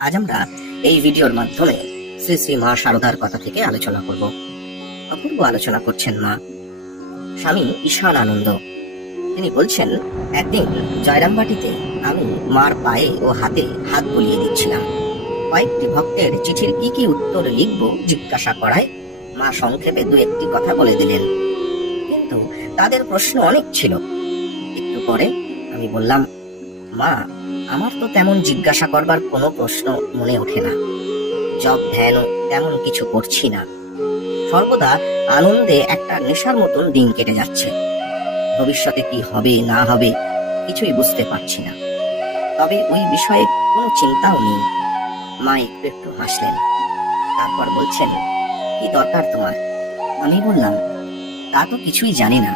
আজ আমরা এই ভিডিওর মাধ্যমে শ্রী শ্রী মা শারদার কথা থেকে আলোচনা করব। অপূর্ব আলোচনা করছেন মা। স্বামী ঈশান আনন্দ তিনি বলছেন, একদিন জয়রামবাটিতে আমি মার পায়ে ও হাতে হাত বুলিয়ে দিচ্ছিলাম। কয়েকটি ভক্তের চিঠির কি কি উত্তর লিখব জিজ্ঞাসা করায় মা সংক্ষেপে দু একটি কথা বলে দিলেন, কিন্তু তাদের প্রশ্ন অনেক ছিল। একটু পরে আমি বললাম, মা, আমার তো তেমন জিজ্ঞাসা করবার কোনো প্রশ্ন মনে ওঠে না। জব ধ্যানও তেমন কিছু করছি না। সর্বদা আনন্দে একটা নেশার মতন দিন কেটে যাচ্ছে। ভবিষ্যতে কি হবে না হবে কিছুই বুঝতে পারছি না। তবে ওই বিষয়ে কোনো চিন্তাও নেই। মা একটু একটু হাসলেন, তারপর বলছেন, কি দরকার তোমার? আমি বললাম, তা তো কিছুই জানি না।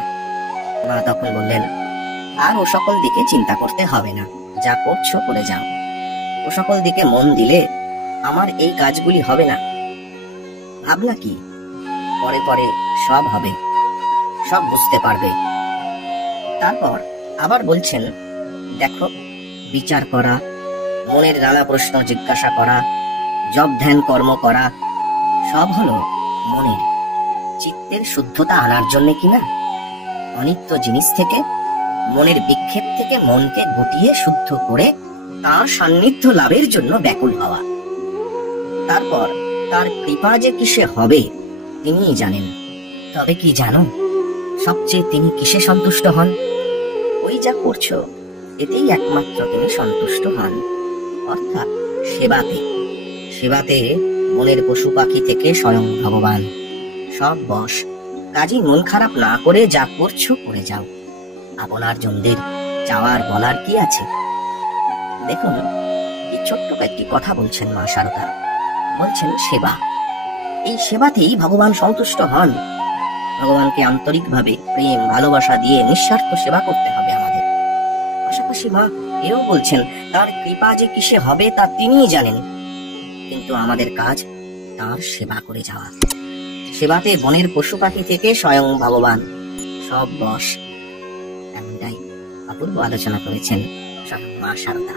মা তখন বললেন, আর ও সকল দিকে চিন্তা করতে হবে না, যা করছো করে যাও। ও সকল দিকে মন দিলে আমার এই কাজগুলি হবে না। ভাবনা কি, পরে পরে সব হবে, সব বুঝতে পারবে। তারপর আবার বলছেন, দেখো, বিচার করা, মনের নানা প্রশ্ন জিজ্ঞাসা করা, জপ ধ্যান কর্ম করা, সব হলো মনের চিত্তের শুদ্ধতা আনার জন্য কিনা। অনিত্য জিনিস থেকে, মনের বিক্ষেপ থেকে মনকে গুটিয়ে শুদ্ধ করে তার সান্নিধ্য লাভের জন্য ব্যাকুল হওয়া। তারপর তার কৃপা যে কিসে হবে তিনিই জানেন। তবে কি জানো, সবচেয়ে তিনি কিসে সন্তুষ্ট হন? ওই যা করছো এতেই একমাত্র তিনি সন্তুষ্ট হন, অর্থাৎ সেবাতে। সেবাতে মনের পশু পাখি থেকে স্বয়ং ভগবান। সব বশ। কাজী মন খারাপ না করে যা করছো করে যাও। আপনার জনদের চাওয়ার বলার কি আছে? দেখুন, এই ছোট্ট একটি কথা বলছেন মা শারদা। বলছেন সেবা। এই সেবাতেই ভগবান সন্তুষ্ট হন। ভগবানকে আন্তরিকভাবে প্রেম ভালোবাসা দিয়ে নিঃস্বার্থ সেবা করতে হবে আমাদের। পাশাপাশি মা এও বলছেন, তার কৃপা যে কিসে হবে তা তিনিই জানেন, কিন্তু আমাদের কাজ তার সেবা করে যাওয়া। সেবাতে বনের পশু পাখি থেকে স্বয়ং ভগবান। সব বশ। এমনটাই অপূর্ব আলোচনা করেছেন স্বয়ং মা শারদা।